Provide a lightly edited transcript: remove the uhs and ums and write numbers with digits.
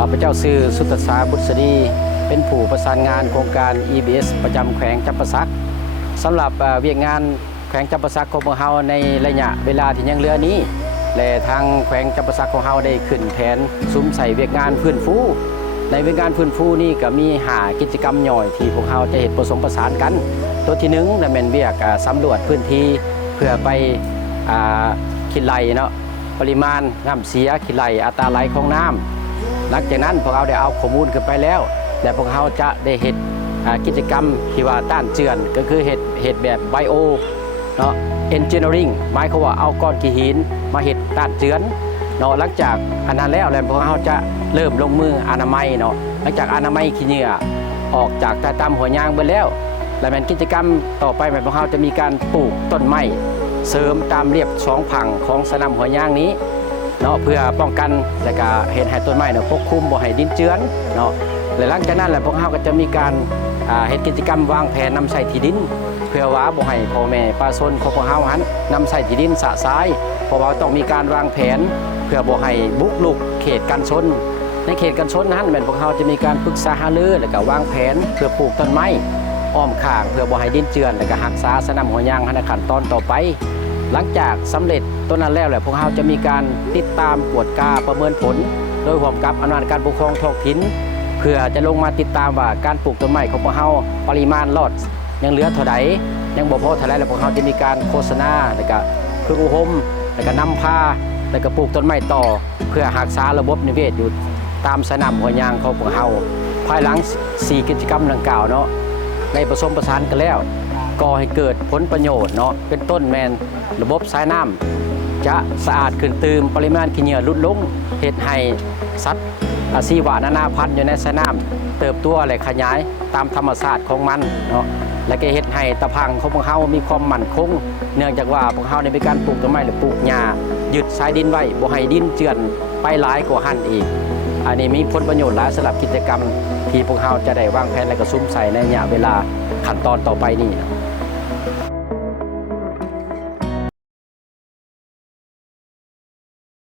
ข้าพเจ้าชื่อสุตสาบุษดีเป็นผู้ประสานงานโครงการ EBS ประจำแขวงจำปาสักสำหรับเวียกงานแขวงจำปาสักของเฮาในระยะเวลาที่ยังเหลือนี้และทางแขวงจำปาสักของเฮาได้ขึ้นแผนซุ้มใส่เวียกงานฟื้นฟูในเวียกงานฟื้นฟูนี่ก็มีกิจกรรมย่อยที่พวกเฮาจะเห็นผสมผสานกันตัวที่1นั่นเป็นเวียกสำรวจพื้นที่เพื่อไปคิดไล่เนาะปริมาณน้ำเสียคิดไล่อัตราไหลของน้ำหลังจากนั้นพวกเราได้เอาข้อมูลขึ้นไปแล้วและพวกเราจะได้เห็นกิจกรรมที่ว่าต้านเจือนก็คือเห็ดแบบไบโอเนาะเอนจิเนียริงหมายความว่าเอาก้อนขี้หินมาเห็ดต้านเจือนเนาะหลังจากอันนั้นแล้วพวกเราจะเริ่มลงมืออนามัยเนาะหลังจากอนามัยขี้เหงื่อออกจากตามหัวยางไปแล้วและเป็นกิจกรรมต่อไปพวกเราจะมีการปลูกต้นไม้เสริมตามเรียบสองผังของสนามหัวยางนี้เนาะเพื่อป้องกันและก็เห็นให้ต้นไม้เนาะปกคลุมบ่ให้ดินเจือนเนาะและหลังจากนั้นพวกเราก็จะมีการเฮ็ดกิจกรรมวางแผนนำใส่ที่ดินเพื่อว่าบ่ให้พ่อแม่ประชาชนของพวกเราหันนำใส่ที่ดินสะสายเพราะว่าต้องมีการวางแผนเพื่อบ่ให้บุกรุกเขตกันชนในเขตกันชนนั้นพวกเราจะมีการปรึกษาหารือและก็วางแผนเพื่อปลูกต้นไม้อ้อมข้างเพื่อบ่ให้ดินเจือนและก็รักษาสนามหัวยางในขั้นตอนต่อไปหลังจากสำเร็จต้นนั้นแล้วพวกเราจะมีการติดตามกวดกาประเมินผลโดยร่วมกับอำนาจการปกครองท้องถิ่นเพื่อจะลงมาติดตามว่าการปลูกต้นไม้ของพวกเราปริมาณรอดยังเหลือเท่าใดยังบ่พอเท่าไรแล้วพวกเราจะมีการโฆษณาแล้วก็ฝึกอบรมแล้วก็นำพาแล้วก็ปลูกต้นไม้ต่อเพื่อรักษาระบบนิเวศอยู่ตามสนามหัวยางของพวกเราภายหลัง4กิจกรรมดังกล่าวเนาะในผสมผสานกันแล้วก่อให้เกิดผลประโยชน์เนาะเป็นต้นแมนระบบสายน้ำจะสะอาดขึ้นเติมปริมาณขี้เหงื่อลดลงเฮ็ดให้สัตว์ชีวนานาพันธุ์อยู่ในสายน้ำเติบโตและขยายตามธรรมชาติของมันเนาะและก็เฮ็ดให้ตะพังของพวกเขามีความมั่นคงเนื่องจากว่าพวกเขาได้มีการปลูกต้นไม้หรือปลูกหญ้ายึดสายดินไว้บ่ให้ดินเจือนไปหลายกว่าหั่นอีกอันนี้มีผลประโยชน์หลายสำหรับกิจกรรมที่พวกเขาจะได้วางแผนและก็ซุ้มใส่ในระยะเวลาขั้นตอนต่อไปนี้